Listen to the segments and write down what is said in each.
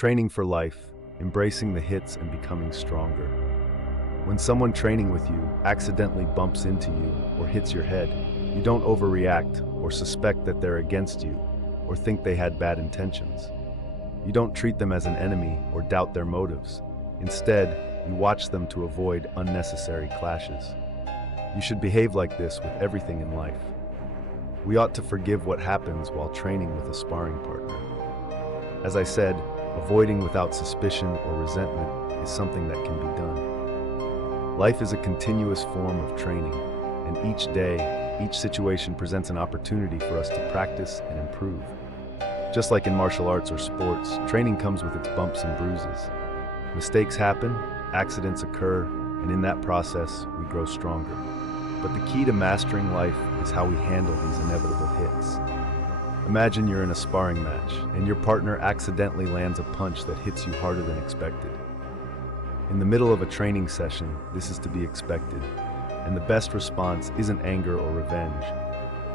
Training for life, embracing the hits and becoming stronger. When someone training with you accidentally bumps into you or hits your head, you don't overreact or suspect that they're against you or think they had bad intentions. You don't treat them as an enemy or doubt their motives. Instead, you watch them to avoid unnecessary clashes. You should behave like this with everything in life. We ought to forgive what happens while training with a sparring partner. As I said, avoiding without suspicion or resentment is something that can be done. Life is a continuous form of training, and each day, each situation presents an opportunity for us to practice and improve. Just like in martial arts or sports, training comes with its bumps and bruises. Mistakes happen, accidents occur, and in that process, we grow stronger. But the key to mastering life is how we handle these inevitable hits. Imagine you're in a sparring match, and your partner accidentally lands a punch that hits you harder than expected. In the middle of a training session, this is to be expected, and the best response isn't anger or revenge.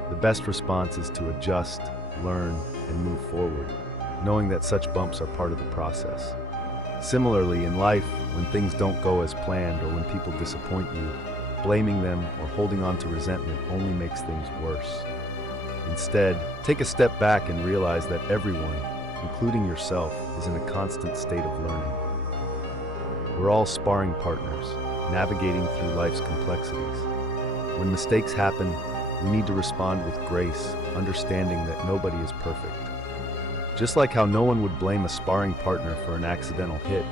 The best response is to adjust, learn, and move forward, knowing that such bumps are part of the process. Similarly, in life, when things don't go as planned or when people disappoint you, blaming them or holding on to resentment only makes things worse. Instead, take a step back and realize that everyone, including yourself, is in a constant state of learning. We're all sparring partners, navigating through life's complexities. When mistakes happen, we need to respond with grace, understanding that nobody is perfect. Just like how no one would blame a sparring partner for an accidental hit,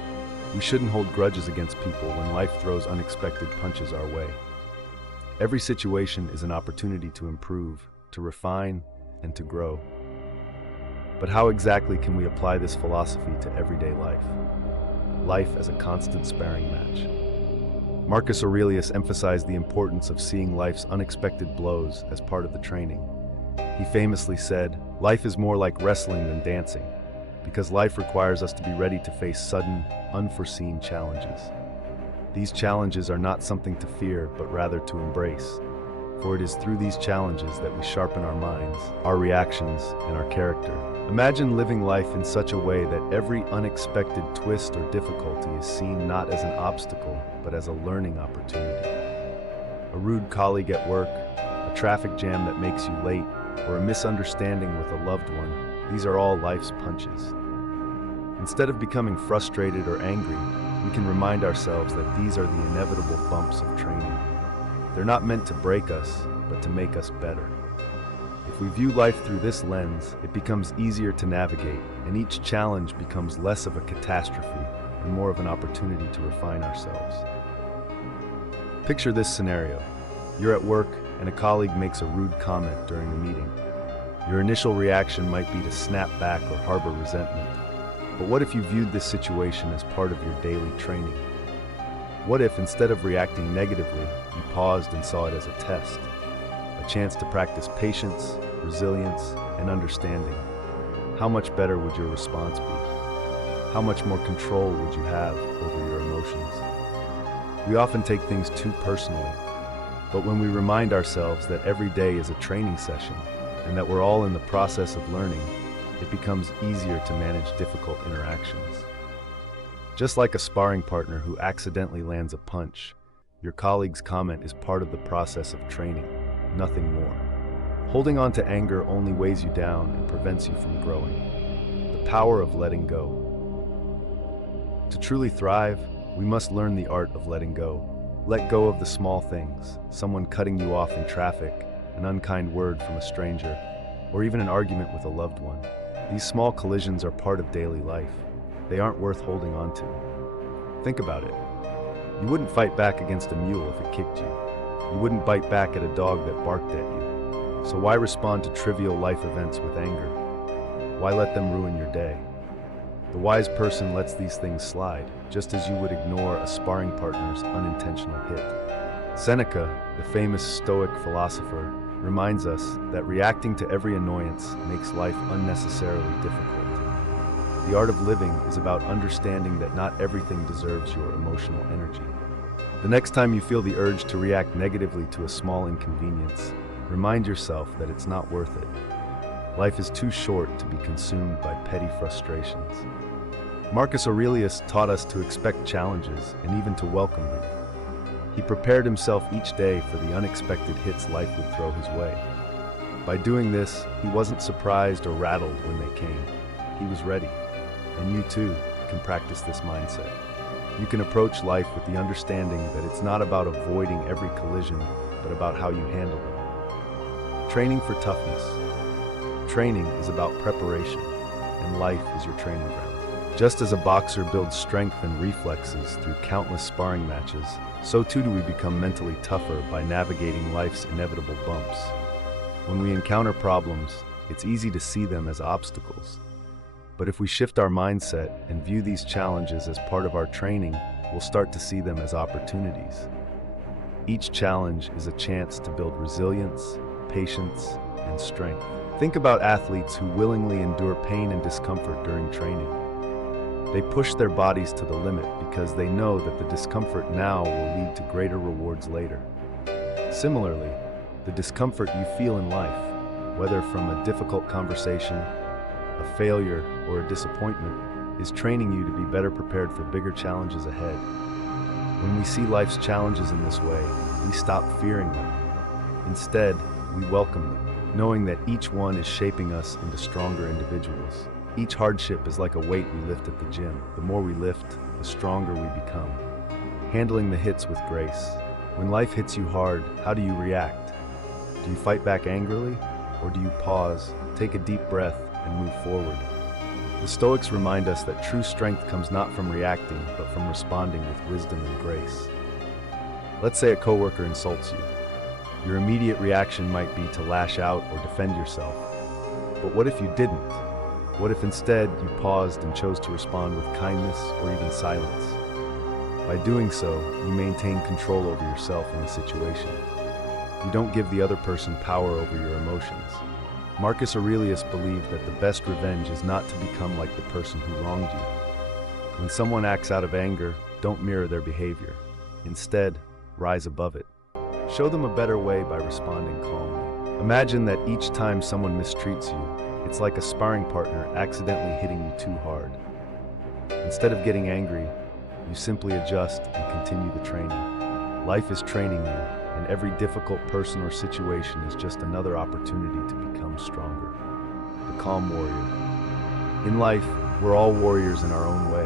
we shouldn't hold grudges against people when life throws unexpected punches our way. Every situation is an opportunity to improve, to refine, and to grow. But how exactly can we apply this philosophy to everyday life? Life as a constant sparring match. Marcus Aurelius emphasized the importance of seeing life's unexpected blows as part of the training. He famously said, "Life is more like wrestling than dancing, because life requires us to be ready to face sudden, unforeseen challenges. These challenges are not something to fear, but rather to embrace. For it is through these challenges that we sharpen our minds, our reactions, and our character." Imagine living life in such a way that every unexpected twist or difficulty is seen not as an obstacle, but as a learning opportunity. A rude colleague at work, a traffic jam that makes you late, or a misunderstanding with a loved one, these are all life's punches. Instead of becoming frustrated or angry, we can remind ourselves that these are the inevitable bumps of training. They're not meant to break us, but to make us better. If we view life through this lens, it becomes easier to navigate, and each challenge becomes less of a catastrophe and more of an opportunity to refine ourselves. Picture this scenario. You're at work, and a colleague makes a rude comment during the meeting. Your initial reaction might be to snap back or harbor resentment. But what if you viewed this situation as part of your daily training? What if, instead of reacting negatively, you paused and saw it as a test? A chance to practice patience, resilience, and understanding. How much better would your response be? How much more control would you have over your emotions? We often take things too personally, but when we remind ourselves that every day is a training session and that we're all in the process of learning, it becomes easier to manage difficult interactions. Just like a sparring partner who accidentally lands a punch, your colleague's comment is part of the process of training, nothing more. Holding on to anger only weighs you down and prevents you from growing. The power of letting go. To truly thrive, we must learn the art of letting go. Let go of the small things, someone cutting you off in traffic, an unkind word from a stranger, or even an argument with a loved one. These small collisions are part of daily life. They aren't worth holding on to. Think about it. You wouldn't fight back against a mule if it kicked you. You wouldn't bite back at a dog that barked at you. So why respond to trivial life events with anger? Why let them ruin your day? The wise person lets these things slide, just as you would ignore a sparring partner's unintentional hit. Seneca, the famous Stoic philosopher, reminds us that reacting to every annoyance makes life unnecessarily difficult. The art of living is about understanding that not everything deserves your emotional energy. The next time you feel the urge to react negatively to a small inconvenience, remind yourself that it's not worth it. Life is too short to be consumed by petty frustrations. Marcus Aurelius taught us to expect challenges and even to welcome them. He prepared himself each day for the unexpected hits life would throw his way. By doing this, he wasn't surprised or rattled when they came. He was ready. And you too can practice this mindset. You can approach life with the understanding that it's not about avoiding every collision, but about how you handle them. Training for toughness. Training is about preparation, and life is your training ground. Just as a boxer builds strength and reflexes through countless sparring matches, so too do we become mentally tougher by navigating life's inevitable bumps. When we encounter problems, it's easy to see them as obstacles. But if we shift our mindset and view these challenges as part of our training, we'll start to see them as opportunities. Each challenge is a chance to build resilience, patience, and strength. Think about athletes who willingly endure pain and discomfort during training. They push their bodies to the limit because they know that the discomfort now will lead to greater rewards later. Similarly, the discomfort you feel in life, whether from a difficult conversation, a failure, or a disappointment, is training you to be better prepared for bigger challenges ahead. When we see life's challenges in this way, we stop fearing them. Instead, we welcome them, knowing that each one is shaping us into stronger individuals. Each hardship is like a weight we lift at the gym. The more we lift, the stronger we become. Handling the hits with grace. When life hits you hard, how do you react? Do you fight back angrily? Or do you pause, take a deep breath, and move forward? The Stoics remind us that true strength comes not from reacting, but from responding with wisdom and grace. Let's say a coworker insults you. Your immediate reaction might be to lash out or defend yourself. But what if you didn't? What if instead you paused and chose to respond with kindness or even silence? By doing so, you maintain control over yourself in the situation. You don't give the other person power over your emotions. Marcus Aurelius believed that the best revenge is not to become like the person who wronged you. When someone acts out of anger, don't mirror their behavior. Instead, rise above it. Show them a better way by responding calmly. Imagine that each time someone mistreats you, it's like a sparring partner accidentally hitting you too hard. Instead of getting angry, you simply adjust and continue the training. Life is training you, and every difficult person or situation is just another opportunity to become stronger. The calm warrior. In life, we're all warriors in our own way,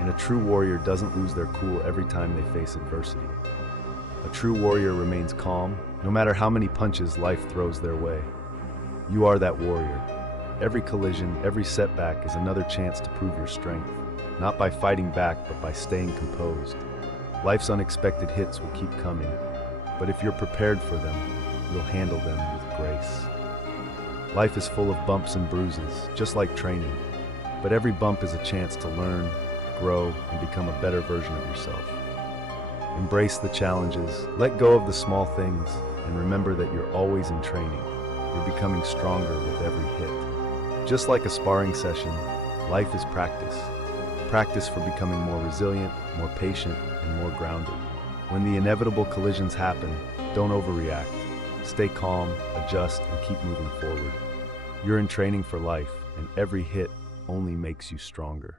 and a true warrior doesn't lose their cool every time they face adversity. A true warrior remains calm, no matter how many punches life throws their way. You are that warrior. Every collision, every setback is another chance to prove your strength, not by fighting back, but by staying composed. Life's unexpected hits will keep coming, but if you're prepared for them, you'll handle them with grace. Life is full of bumps and bruises, just like training, but every bump is a chance to learn, grow, and become a better version of yourself. Embrace the challenges, let go of the small things, and remember that you're always in training. You're becoming stronger with every hit. Just like a sparring session, life is practice. Practice for becoming more resilient, more patient, and more grounded. When the inevitable collisions happen, don't overreact. Stay calm, adjust, and keep moving forward. You're in training for life, and every hit only makes you stronger.